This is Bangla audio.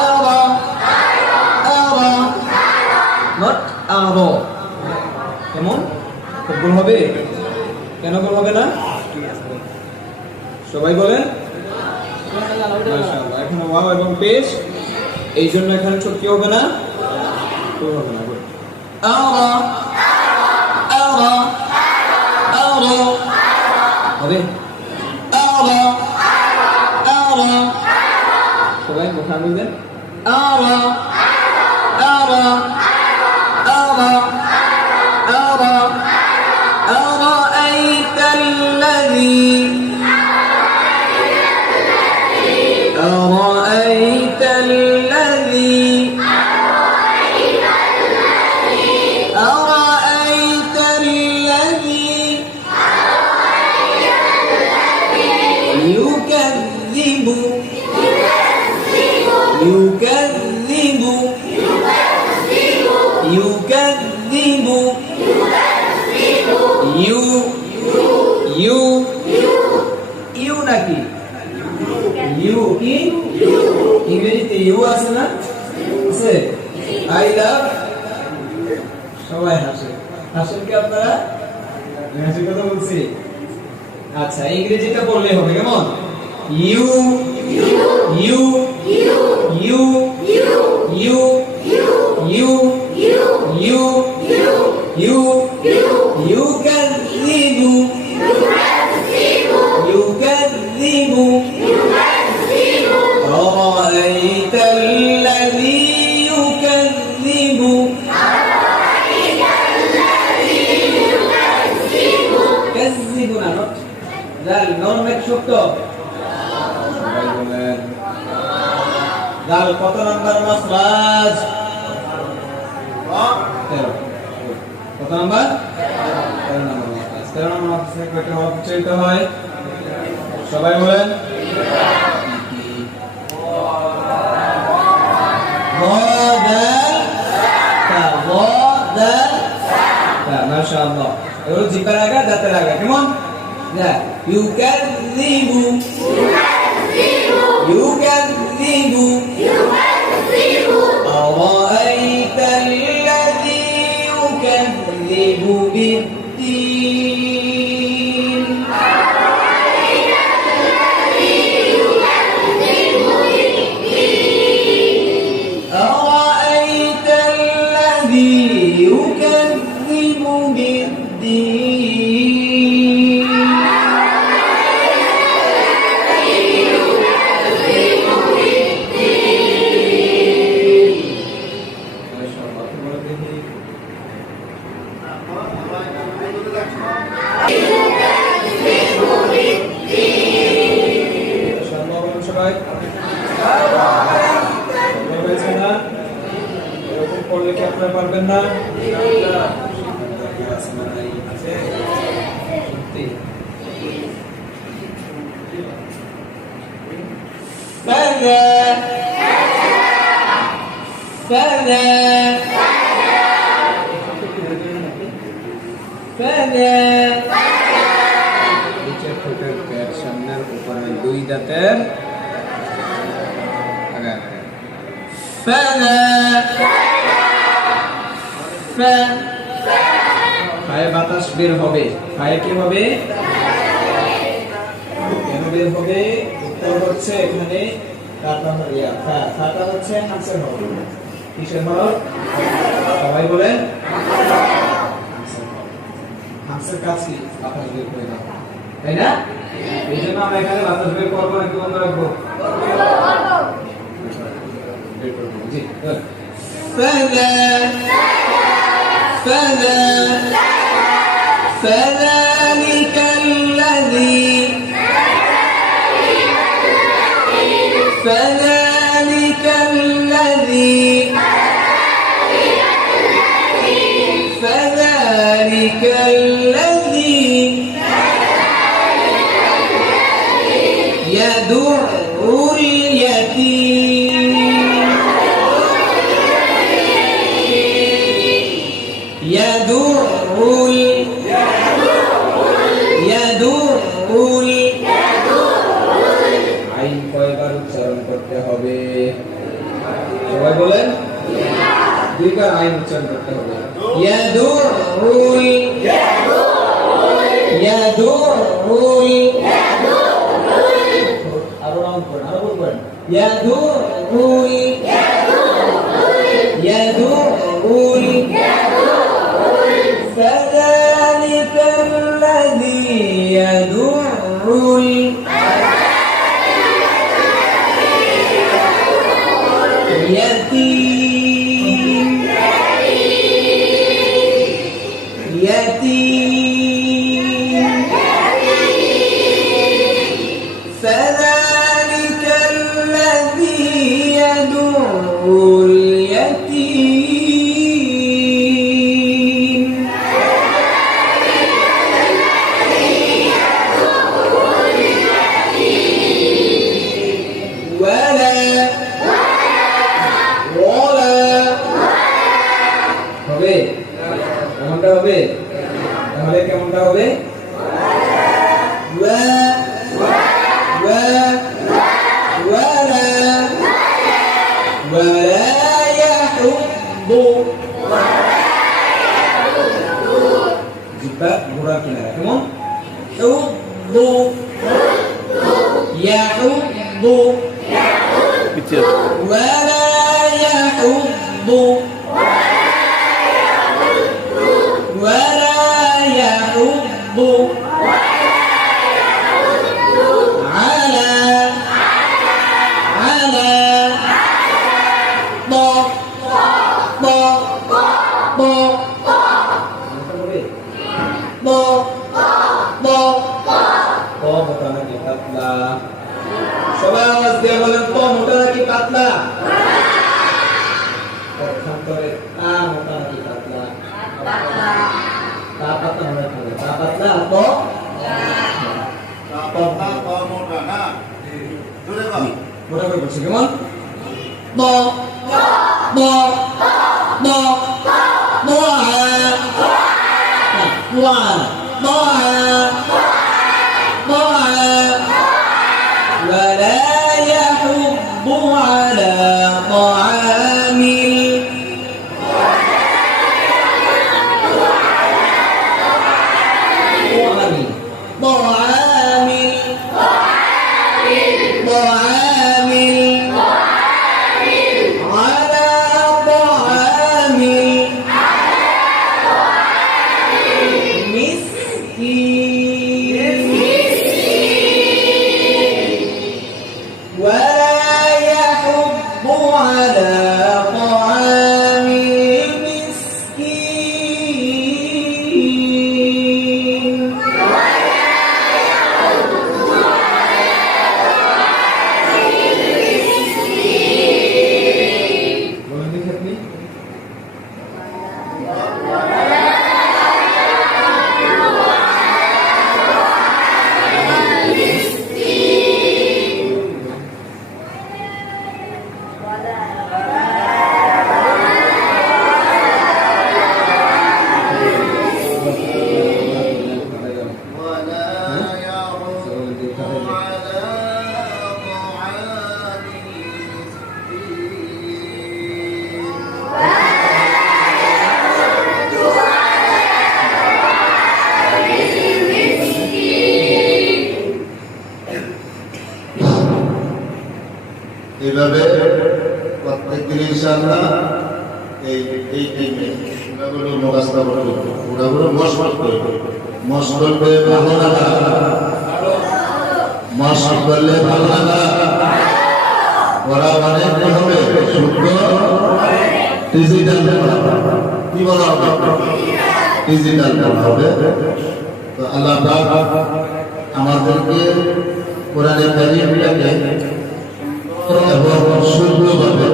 আরা আরা নট আরো কেমন খুব ভুল হবে কেন ভুল হবে না সবাই বলেন মাশাআল্লাহ এখন ওয়াও এবং পেশ এই জন্য এখানে ছোট কি হবে না ভুল হবে না আরা আরা আরা হবে আরা আরা সবাই মুখে দেন আরা আরা আরা আরা أرأيت الذي أرأيت الذي أرأيت الذي يكذب يكذب يكذب ইউ নাকি ইউ কি ইংরেজিতে ইউ আছে না আছে আই লাভ সবাই হাসে হাসেন কি আপনারা হাসি কথা বলছি আচ্ছা ইংরেজিটা বললে হবে কেমন you you you you you you you يكذب يكذب أرأيت الذي يكذب كذب نوت دال نون مكشوفت دال কত নাম্বার মাসরাজ কত নাম্বার 13 নাম্বার মাসরাজ 13 নাম্বার মাসরাজ কয়টা হরফ উচ্চারিত হয় সবাই বলেন মাশাআল্লাহ এগুলো জিব্বার আগা দাঁতে লাগা কেমন না ইউকাযযিবু ইউকাযযিবু أرأيت الذي يكذب بالدين أرأيت الذي يكذب بالدين পারবেন না সামনের উপরে দুই দাঁতের ফায়ে বাতাস বের হবে ফায়ে কি হবে কেন বের হবে উত্তর হচ্ছে এখানে কাটা হরিয়া ফাটা হচ্ছে হামসের হরফ কিসের হরফ সবাই বলেন হামসের কাজ কি বাতাস বের করে দাও তাই না এই জন্য আমরা এখানে বাতাস বের করবো নাকি বন্ধ রাখবো বের করবো জি فذلك الذي فذلك الذي فذلك الذي يدع اليتيم আইন কয়বার উচ্চারণ করতে হবে সবাই বলেন দুইবার আইন উচ্চারণ করতে হবে ইয়াদুল ইয়াদুল আরো নাম করেন আরো বলবেন ইয়াদুল ইয়াদুল فذلك الذي يدعو اليتيم فذلك الذي يدعو اليتيم ولا হবে কেমনটা হবে তাহলে কেমনটা হবে ولا يحض জিব্বা ঘোড়া কিনারা কেমন حض يحض ولا يحض ولا يحض على সবাই আওয়াজ দিয়ে বলেন তো মোটা নাকি পাতলা অক্ষান্তরে তা মোটা নাকি পাতলা তা পাতলা মনে করে তা পাতলা তো মোটা না জোরে বল মোটা করে বলছি কেমন ব ব ব ولا يحض على طعام এইভাবে প্রত্যেকদিন ইনশাআল্লাহ এই টাইমে ওগুলো মুখস্থ করতে ওগুলো মশক করবে ভালো লাগা মশক করলে ভালো লাগা ওরা অনেক হবে শুদ্ধ ডিজিটাল কি বলা হবে ডিজিটাল হবে। তো আল্লাহ পাক আমাদেরকে কোরআনের কারিমটাকে এবং শুদ্ধভাবে